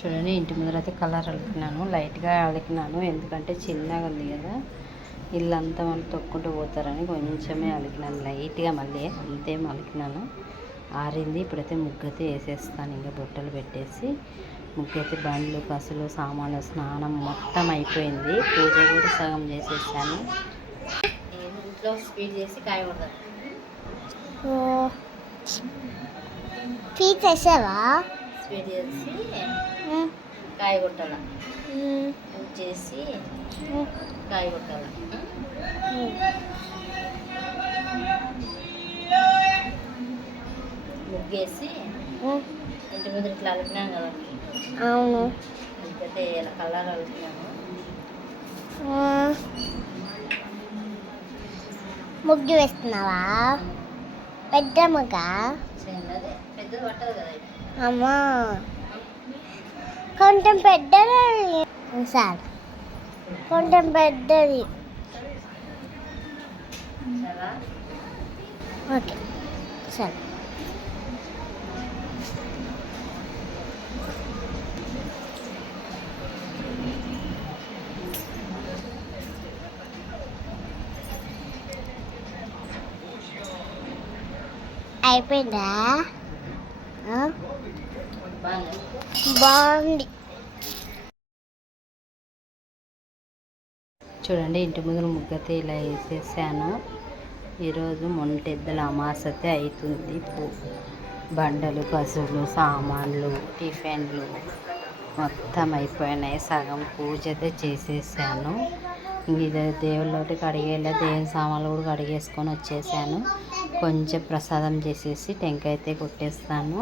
చూడండి, ఇంటి ముందర అయితే కలర్ అలికినాను, లైట్గా అలికినాను. ఎందుకంటే చిన్నగా ఉంది కదా, ఇల్లంతా వాళ్ళు తొక్కుంటూ పోతారని కొంచెమే అలికినాను లైట్గా. మళ్ళీ అంతేం అలికినాను. ఆరింది. ఇప్పుడైతే ముగ్గైతే వేసేస్తాను. ఇంకా బొట్టలు పెట్టేసి ముగ్గైతే బండ్లు, కసులు, సామాన్లు, స్నానం మొత్తం అయిపోయింది. పూజ కూడా సగం చేసేసాను. ఇంట్లో స్వీట్ చేసి కాయ కొడతాను. స్వీట్ చేసావా? స్వీట్ చేసి కాయ కొట్టాల, పూజ చేసి కాయ కొట్టాల. ముగ్గేసి ఇంటి మీద ఇట్లా అలిపినాను కదా. అవును, ఇంకైతే ఇలా కలర్ అలిపినాను. ముగ్గు వేస్తున్నావా? పెద్ద ముగ్గ? చిన్నది, పెద్దది పట్టదు కదా. అమ్మా, కొంచెం పెద్దది సార్, కొంచెం పెద్దది. సరే, ఓకే సరే. అయిపోయిందా? బాగుంది. చూడండి, ఇంటి ముందు ముగ్గైతే ఇలా వేసేసాను. ఈరోజు మొంటెద్దుల అమావాస్య అవుతుంది. బండలు, కసులు, సామాన్లు, టిఫిన్లు మొత్తం అయిపోయినాయి. సగం పూజ అయితే చేసేసాను. ఇది దేవుళ్ళకి కడిగేలా దేవుని సామాన్లు కూడా కడిగేసుకొని వచ్చేసాను. కొంచెం ప్రసాదం చేసేసి టెంకాయ అయితే కొట్టేస్తాను.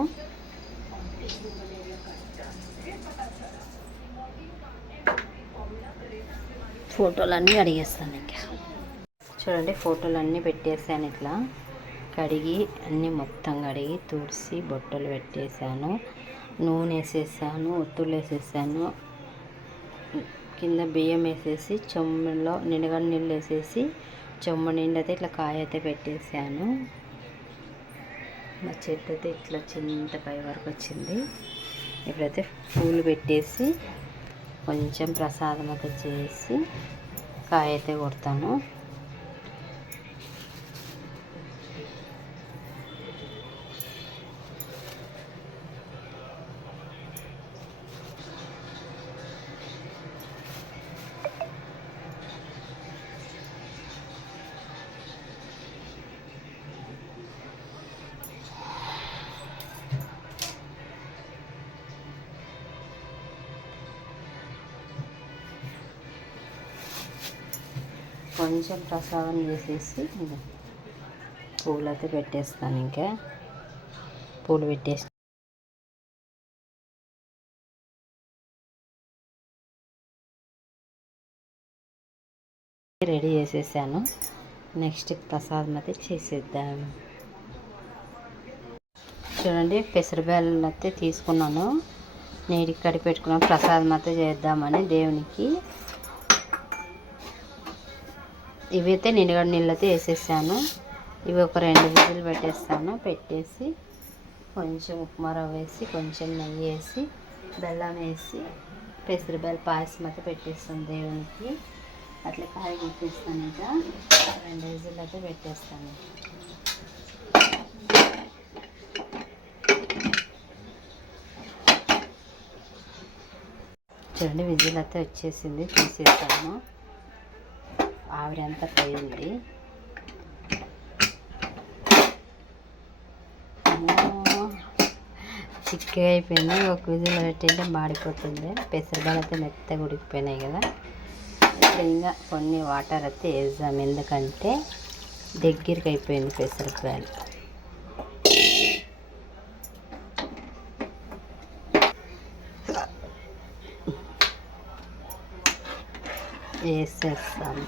ఫోటోలన్నీ కడిగేస్తాను. ఇంకా చూడండి, ఫోటోలన్నీ పెట్టేసాను. ఇట్లా కడిగి అన్నీ మొత్తం కడిగి తుడిసి బొట్టలు పెట్టేశాను. నూనె వేసేసాను, ఒత్తులు వేసేసాను. కింద బియ్యం వేసేసి చెమ్ములో నిండుగా నీళ్ళు వేసేసి చెమ్ము నిండి అయితే ఇట్లా కాయ అయితే పెట్టేసాను. మా చెట్టు అయితే ఇట్లా చింతపై వరకు వచ్చింది. ఇప్పుడైతే పూలు పెట్టేసి కొంచెం ప్రసాదం అయితే చేసి కాయ అయితే కొడతాను. కొంచెం ప్రసాదం చేసేసి పూలు అయితే పెట్టేస్తాను. ఇంకా పూలు పెట్టేసి రెడీ చేసేసాను. నెక్స్ట్ ప్రసాదం అయితే చేసేద్దాం. చూడండి, పెసరబ్యాళ్ళు అయితే తీసుకున్నాను. నీటికి కడిగి పెట్టుకున్నాను. ప్రసాదం అయితే చేద్దామని దేవునికి. ఇవి అయితే నిండుగా నీళ్ళు అయితే వేసేసాను. ఇవి ఒక 2 విజిల్ పెట్టేస్తాను. పెట్టేసి కొంచెం ఉప్మా రవ్వ వేసి కొంచెం నెయ్యి వేసి బెల్లం వేసి పెసరబ్యాళ్ళ పాయసం అయితే పెట్టేస్తాను దేవునికి. అట్లా కాయ పెట్టేస్తాను. ఇంకా 2 విజిల్ అయితే పెట్టేస్తాను. చూడండి, విజిల్ అయితే వచ్చేసింది. తీసేస్తాను. ఆవిరి అంతా పోయింది. చిక్కగా అయిపోయింది. ఒక విజిల్ పెట్టింటే మాడిపోతుంది. పెసరబ్యాళ్ళు అయితే మెత్తగా ఉడికిపోయినాయి కదా. ఇప్పుడు ఇంకా కొన్ని వాటర్ అయితే వేద్దాం. ఎందుకంటే దగ్గరికి అయిపోయింది పెసరబ్యాళ్ళు. వేసేస్తాము.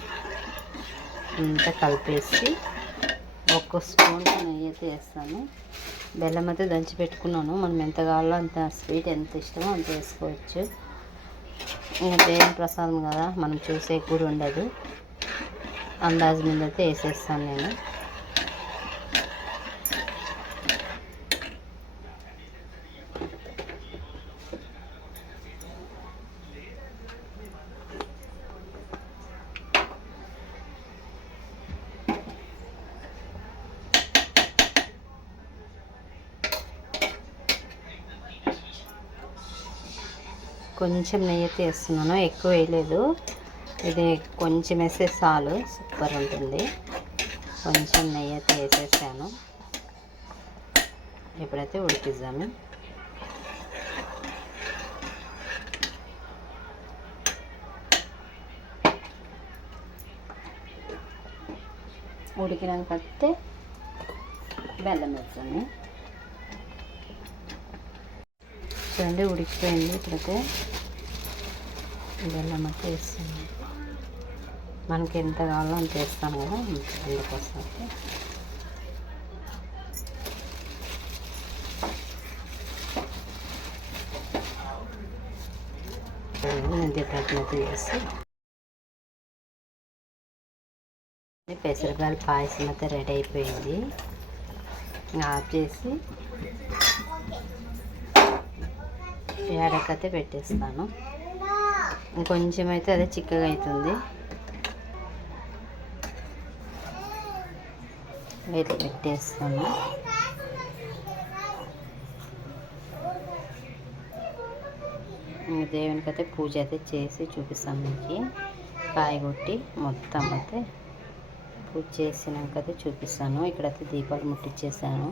అంతా కలిపేసి 1 స్పూన్ నెయ్యి అయితే వేస్తాను. బెల్లం అయితే దంచి పెట్టుకున్నాను. మనం ఎంత కావాలో అంత, స్వీట్ ఎంత ఇష్టమో అంత వేసుకోవచ్చు. ఇంకా దేవుని ప్రసాదం కదా, మనం చూసే కూడా ఉండదు. అందాజు మీద అయితే వేసేస్తాను నేను. కొంచెం నెయ్యి అయితే వేస్తున్నాను, ఎక్కువ వేయలేదు. ఇది కొంచెం వేస్తే చాలు, సూపర్ ఉంటుంది. కొంచెం నెయ్యి అయితే వేసేసాను. ఇప్పుడైతే ఉడికిద్దాము. ఉడికినాకైతే బెల్లం వేస్తాను. చూడండి ఉడికిపోయింది. ఇప్పుడైతే బెల్లం అయితే వేస్తాను. మనకి ఎంత కావాలో అంత వేస్తాను కదా, అందుకోసం అయితే ప్రయత్నం చేసి పెసరగాయల పాయసం అయితే రెడీ అయిపోయింది. ఆఫ్ చేసి ఏడకైతే పెట్టేస్తాను. ఇంకొంచెం అయితే అదే చిక్కగా అవుతుంది. ఇట్లా పెట్టేస్తాను. దేవునికైతే పూజ అయితే చేసి చూపిస్తాను మీకు. కాయ కొట్టి మొత్తం అయితే పూజ చేసినాకైతే చూపిస్తాను. ఇక్కడైతే దీపాలు ముట్టించేసాను.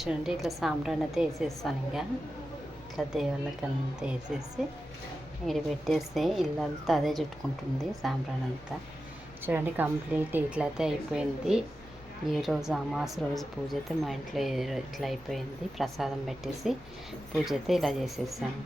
చూడండి ఇట్లా సాంబ్రాణి అయితే వేసేస్తాను. ఇంకా ఇట్లా దేవుళ్ళకి అంతా వేసేసి ఇక్కడ పెట్టేస్తే ఇల్లంతా అదే చుట్టుకుంటుంది సాంబ్రాణి అంతా. చూడండి కంప్లీట్ ఇట్లయితే అయిపోయింది. ఈరోజు అమావాస్య రోజు పూజ అయితే మా ఇంట్లో ఇట్లా అయిపోయింది. ప్రసాదం పెట్టేసి పూజ అయితే ఇలా చేసేసాను.